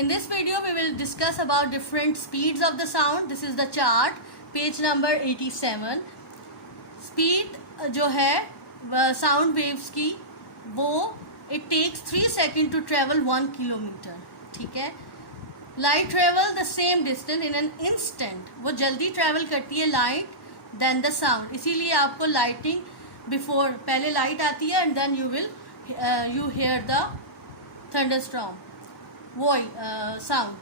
In this video we will discuss about different speeds of the sound. This is the chart, page number 87. Speed जो है sound waves की वो it takes 3 seconds to travel 1 kilometer. ठीक है. Light travel the same distance in an instant. वो जल्दी travel करती है light than the sound. इसीलिए आपको lighting before पहले light आती है and then you hear the thunderstorm. वही sound.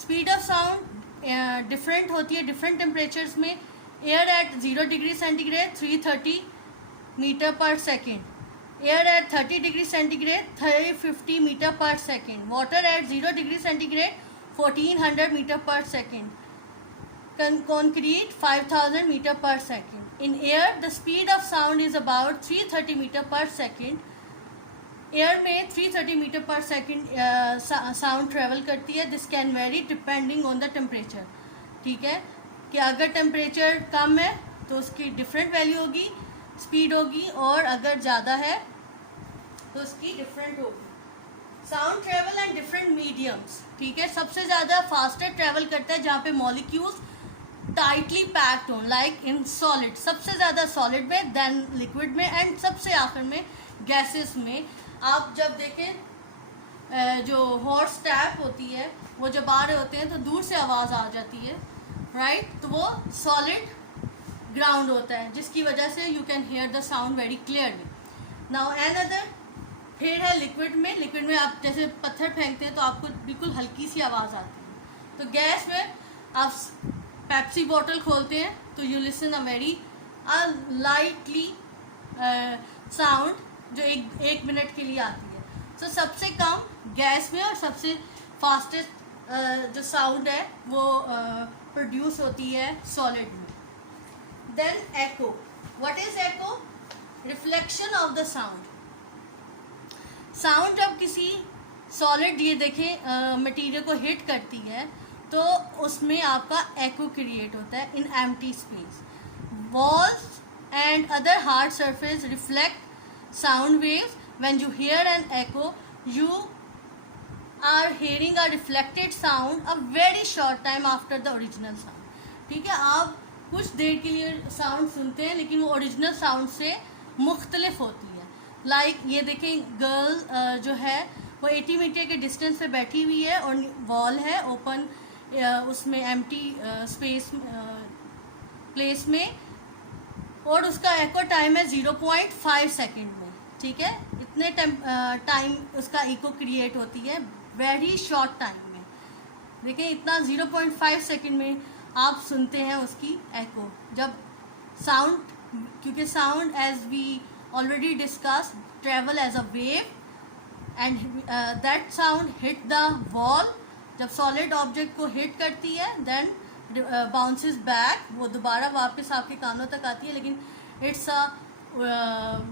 Speed of sound different होती है डिफरेंट टेम्परेचर्स में. Air at 0 degree centigrade 330 metre per second. Air at 30 degree centigrade 350 metre per second. Water at 0 degree centigrade 1400 metre per second. concrete 5000 metre per second. In air the speed of sound is about 330 metre per second. Air में 330 metre per second sound travel करती है. This can very depending on the temperature. ठीक है कि अगर temperature कम है तो उसकी डिफरेंट वैल्यू होगी, स्पीड होगी, और अगर ज़्यादा है तो उसकी डिफरेंट होगी. Sound travel and different mediums. ठीक है, सबसे ज़्यादा फास्टर ट्रेवल करता है जहाँ पे मॉलिक्यूल्स टाइटली पैक्ड हो, लाइक इन सॉलिड. सबसे ज़्यादा सॉलिड में, देन लिक्विड में, एंड सबसे आखिर में गैसेस में. आप जब देखें जो हॉर्स टैप होती है वो जब आ रहे होते हैं तो दूर से आवाज़ आ जाती है, राइट. तो वो सॉलिड ग्राउंड होता है जिसकी वजह से you can hear the sound very clearly. Now another फिर है लिक्विड में. लिक्विड में आप जैसे पत्थर फेंकते हैं तो आपको बिल्कुल हल्की सी आवाज़ आती है. तो गैस में आप पेप्सी बॉटल खोलते हैं तो you listen a very lightly sound जो एक मिनट के लिए आती है. तो सबसे कम गैस में और सबसे फास्टेस्ट जो साउंड है वो प्रोड्यूस होती है सॉलिड में. Then echo. What is echo? Reflection of the sound. Sound जब किसी सॉलिड ये देखें मटेरियल को हिट करती है तो उसमें आपका एको क्रिएट होता है in empty space. Walls and other hard surface reflect sound waves. When you hear an echo, you are hearing a reflected sound a very short time after the original sound. ठीक है, आप कुछ देर के लिए sound सुनते हैं लेकिन वो ओरिजिनल साउंड से मुख्तलिफ होती है. लाइक ये देखें, गर्ल जो है वो 80 मीटर के डिस्टेंस पे बैठी हुई है और वॉल है ओपन, उसमें एम्प्टी स्पेस प्लेस में, और उसका एको टाइम है 0.5 सेकेंड में. ठीक है, इतने टाइम उसका इको क्रिएट होती है वेरी शॉर्ट टाइम में. देखिए इतना 0.5 सेकेंड में आप सुनते हैं उसकी एको. जब साउंड, क्योंकि sound as we already discuss travel as a wave and that sound hit the wall. जब सॉलिड ऑब्जेक्ट को हिट करती है देन बाउंसेस बैक, वो दोबारा वापस आपके कानों तक आती है, लेकिन it's a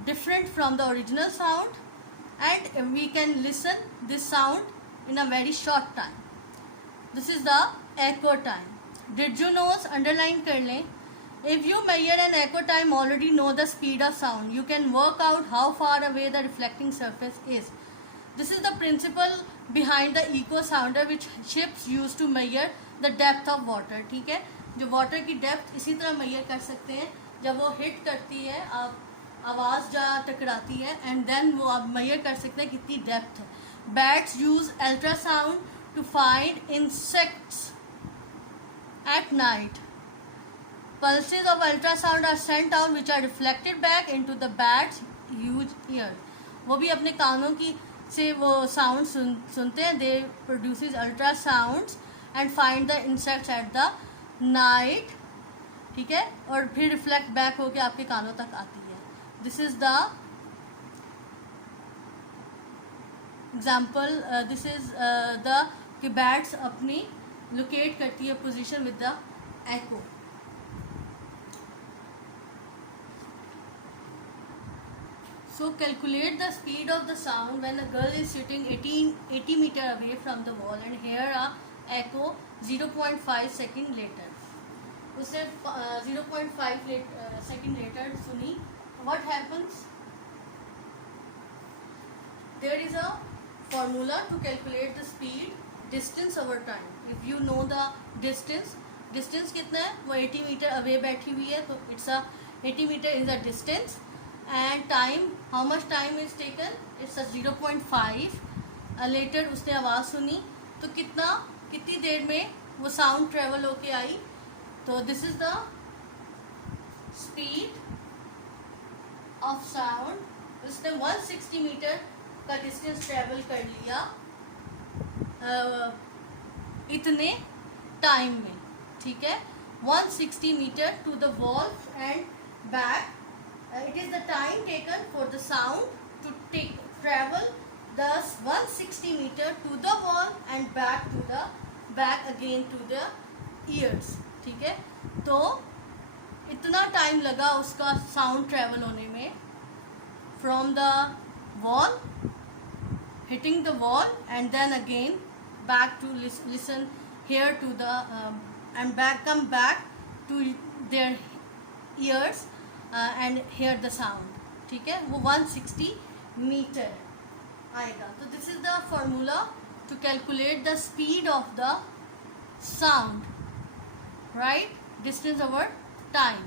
different from the original sound and we can listen this sound in a very short time. This is the echo time. Did you know? Underline कर लें. If you measure an echo time, already know the speed of sound. You can work out how far away the reflecting surface is. This is the principle behind the echo sounder which ships use to measure the depth of water. ठीक है, जो water की depth इसी तरह measure कर सकते हैं. जब वो हिट करती है, आप आवाज़ जहाँ टकराती है, एंड देन वो आप मेजर कर सकते हैं कितनी डेप्थ है. Bats use ultrasound to find insects at night. Pulses of ultrasound are sent out which are reflected back into the bats huge ear. वो भी अपने कानों की से वो साउंड सुनते हैं. दे produces ultrasounds and find the insects at the night. ठीक है, और फिर रिफ्लेक्ट बैक होके आपके कानों तक आती है. This is the example. This is the कि बैट्स अपनी लोकेट करती है position with the echo. So calculate the speed of the sound when a girl is sitting 80 meter away from the wall and hear a echo 0.5 second later. उसे 0.5 second letter सुनी. What happens? There is a formula to calculate the speed distance over time. If you know the distance कितना है, वो 80 metre away बैठी हुई है, तो it's a 80 metre is the distance. And time, how much time is taken, it's a 0.5. Later उसने आवाज़ सुनी, तो कितनी देर में वो साउंड ट्रेवल होके आई. तो this is the speed of sound. उसने 160 मीटर का डिस्टेंस ट्रेवल कर लिया इतने टाइम में. ठीक है, 160 metre to the wall and back. It is the time taken for the sound to travel the 160 meter to the wall and back again to the ears. ठीक है, तो इतना टाइम लगा उसका साउंड ट्रेवल होने में, from the wall, hitting the wall and then again back to listen here to the and come back to their ears and hear the sound. ठीक है, वो 160 मीटर आएगा. तो this is the formula to calculate the speed of the sound, right, distance over time.